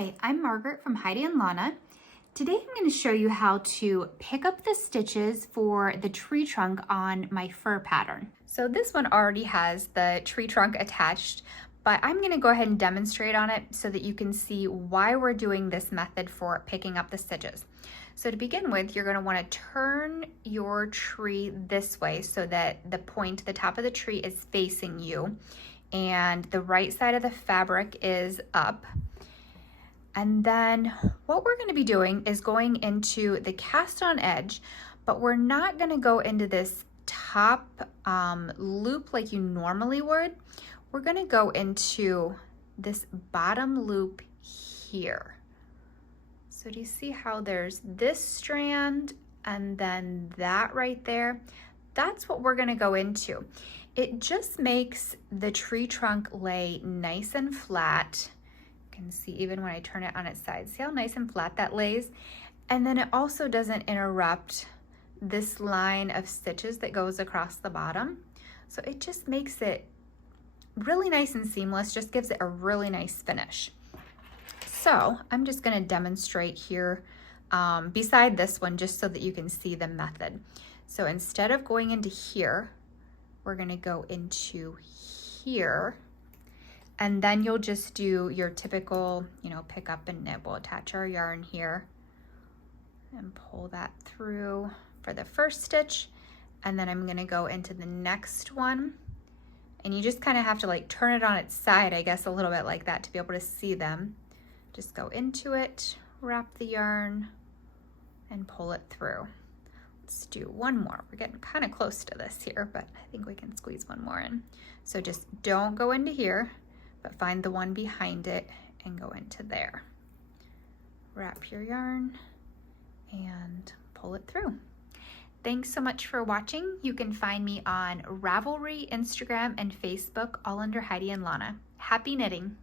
Hi, I'm Margaret from Heidi and Lana. Today I'm going to show you how to pick up the stitches for the tree trunk on my fir pattern. So this one already has the tree trunk attached, but I'm going to go ahead and demonstrate on it so that you can see why we're doing this method for picking up the stitches. So to begin with, you're going to want to turn your tree this way so that the top of the tree is facing you and the right side of the fabric is up. And then what we're going to be doing is going into the cast on edge, but we're not going to go into this top loop like you normally would. We're going to go into this bottom loop here. So do you see how there's this strand and then that right there? That's what we're going to go into. It just makes the tree trunk lay nice and flat. Can see even when I turn it on its side, see how nice and flat that lays? And then it also doesn't interrupt this line of stitches that goes across the bottom. So it just makes it really nice and seamless, just gives it a really nice finish. So I'm just going to demonstrate here beside this one just so that you can see the method. So instead of going into here, we're going to go into here. And then you'll just do your typical, pick up and knit. We'll attach our yarn here and pull that through for the first stitch. And then I'm gonna go into the next one. And you just kind of have to like turn it on its side, I guess, a little bit like that to be able to see them. Just go into it, wrap the yarn, and pull it through. Let's do one more. We're getting kind of close to this here, but I think we can squeeze one more in. So just don't go into here, but find the one behind it and go into there. Wrap your yarn and pull it through. Thanks so much for watching. You can find me on Ravelry, Instagram, and Facebook, all under Heidi and Lana. Happy knitting!